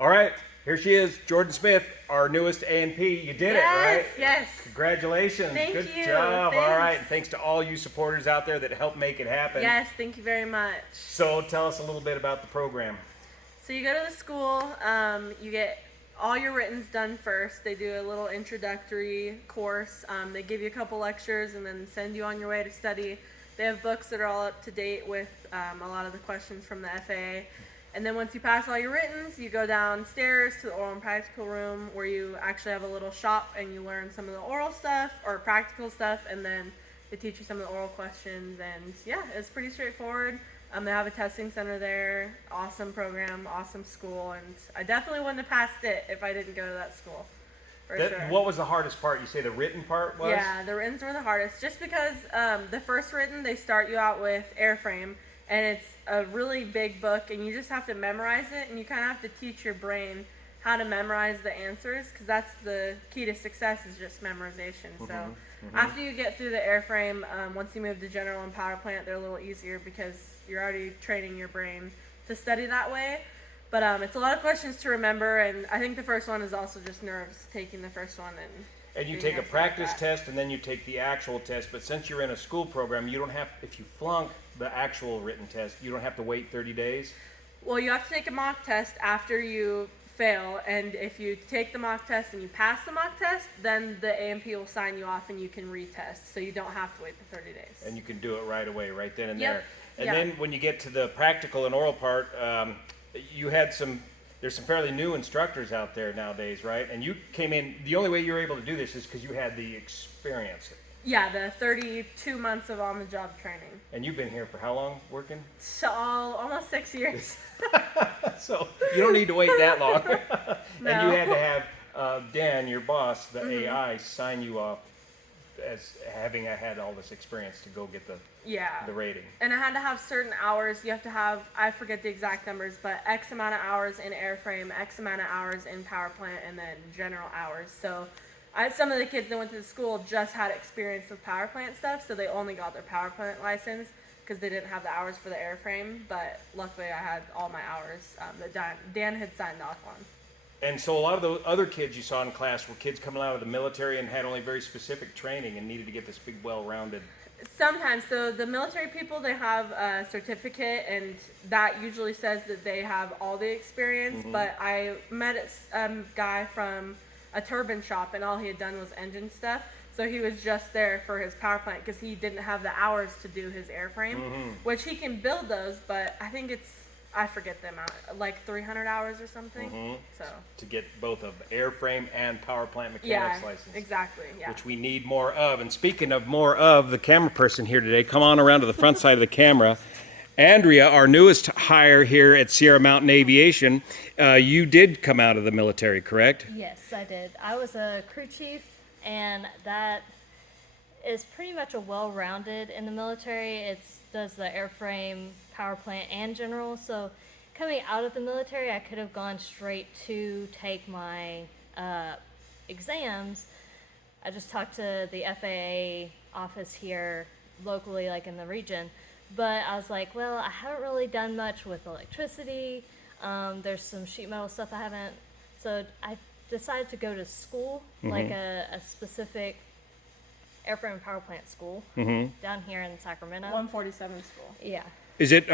All right, here she is, Jordan Smith, our newest A&P. You did it, right? Yes. Congratulations. Thank Good you. job. Thanks. All right, and thanks to all you supporters out there that helped make it happen. Yes, thank you very much. So tell us a little bit about the program. So you go to the school, you get all your writtens done first. They do a little introductory course. They give you a couple lectures and then send you on your way to study. They have books that are all up to date with a lot of the questions from the FAA. And then once you pass all your writtens, you go downstairs to the oral and practical room where you actually have a little shop and you learn some of the oral stuff or practical stuff, and then they teach you some of the oral questions. And yeah, it's pretty straightforward. They have a testing center there. Awesome program, awesome school, and I definitely wouldn't have passed it if I didn't go to that school. For sure. What was the hardest part? You say the written part was? Yeah, the writtens were the hardest, just because the first written, they start you out with airframe, and it's a really big book, and you just have to memorize it, and you kind of have to teach your brain how to memorize the answers, because that's the key to success, is just memorization. So after you get through the airframe, once you move to general and power plant, they're a little easier because you're already training your brain to study that way. But it's a lot of questions to remember, and I think the first one is also just nerves, taking the first one. And you take a practice test, and then you take the actual test. But since you're in a school program, you don't have, if you flunk the actual written test, you don't have to wait 30 days? Well, you have to take a mock test after you fail, and if you take the mock test and you pass the mock test, then the A&P will sign you off and you can retest, so you don't have to wait the 30 days. And you can do it right away, right then and Yep. there. And then when you get to the practical and oral part, there's some fairly new instructors out there nowadays, right? And you came in, the only way you were able to do this is because you had the experience. Yeah, the 32 months of on-the-job training. And you've been here for how long working? So almost 6 years. So you don't need to wait that long. No. And you had to have Dan, your boss, the AI, sign you off as having had all this experience to go get the rating. And I had to have certain hours. You have to have, I forget the exact numbers, but X amount of hours in airframe, X amount of hours in power plant, and then general hours. So some of the kids that went to the school just had experience with power plant stuff, so they only got their power plant license because they didn't have the hours for the airframe. But luckily I had all my hours that Dan had signed off on. And so a lot of the other kids you saw in class were kids coming out of the military and had only very specific training and needed to get this big, well-rounded. Sometimes. So the military people, they have a certificate, and that usually says that they have all the experience. But I met a guy from a turbine shop, and all he had done was engine stuff. So he was just there for his power plant because he didn't have the hours to do his airframe, which he can build those, but I think I forget the amount, like 300 hours or something. So to get both of airframe and power plant mechanics license. Exactly. Yeah. Which we need more of. And speaking of more of, the camera person here today, come on around to the front side of the camera. Andrea, our newest hire here at Sierra Mountain Aviation, you did come out of the military, correct? Yes, I did. I was a crew chief, and that is pretty much a well-rounded in the military. It does the airframe, power plant, and general. So coming out of the military, I could have gone straight to take my exams. I just talked to the FAA office here locally, like in the region. But I was like, well, I haven't really done much with electricity. There's some sheet metal stuff I haven't. So I decided to go to school, like a specific airframe and power plant school down here in Sacramento. 147 school. Yeah. Is it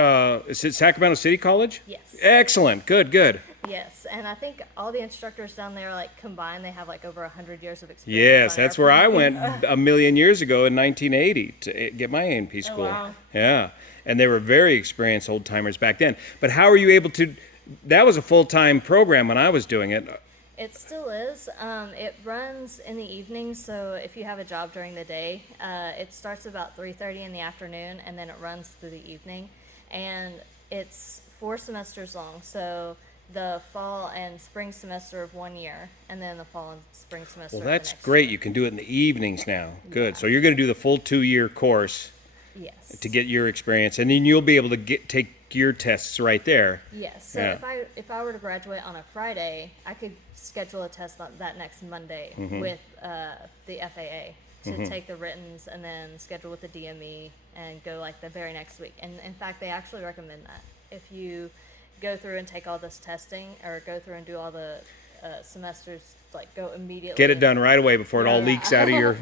Sacramento City College? Yes. Excellent. Good. Yes, and I think all the instructors down there, like combined, they have like over 100 years of experience. Yes, on that's where I airplanes. went a million years ago in 1980 to get my A&P school. wow. Yeah, and they were very experienced old timers back then. But how are you able to? That was a full-time program when I was doing it. It still is. It runs in the evening, so if you have a job during the day, it starts about 3:30 in the afternoon, and then it runs through the evening. And it's 4 semesters long, so the fall and spring semester of 1 year, and then the fall and spring semester. Well, of the that's next great. year. You can do it in the evenings now. Good. So you're going to do the full 2-year course Yes. to get your experience, and then you'll be able to take your tests right there. Yes. So Yeah. if I were to graduate on a Friday, I could schedule a test on that next Monday with the FAA to take the writtens, and then schedule with the DME and go like the very next week. And in fact, they actually recommend that if you go through and take all this testing, or go through and do all the semesters, like go immediately. Get it done right away before it all Yeah. leaks out of your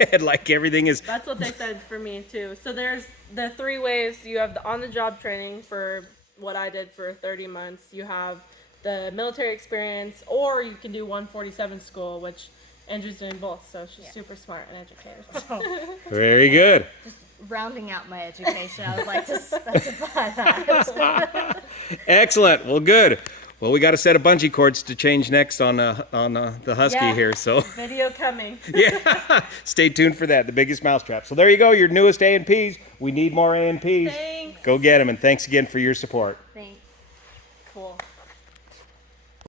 head like everything is. That's what they said for me too. So there's the 3 ways. You have the on-the-job training for what I did for 30 months. You have the military experience, or you can do 147 school, which Andrew's doing both. So she's super smart and educated. Very good. Rounding out my education, I would like to specify that. Excellent. Well, good. Well, we got a set of bungee cords to change next on the Husky Yeah. here. So Video coming. yeah, stay tuned for that. The biggest mousetrap. So there you go. Your newest A&Ps. We need more A&Ps. Thanks. Go get them. And thanks again for your support. Thanks.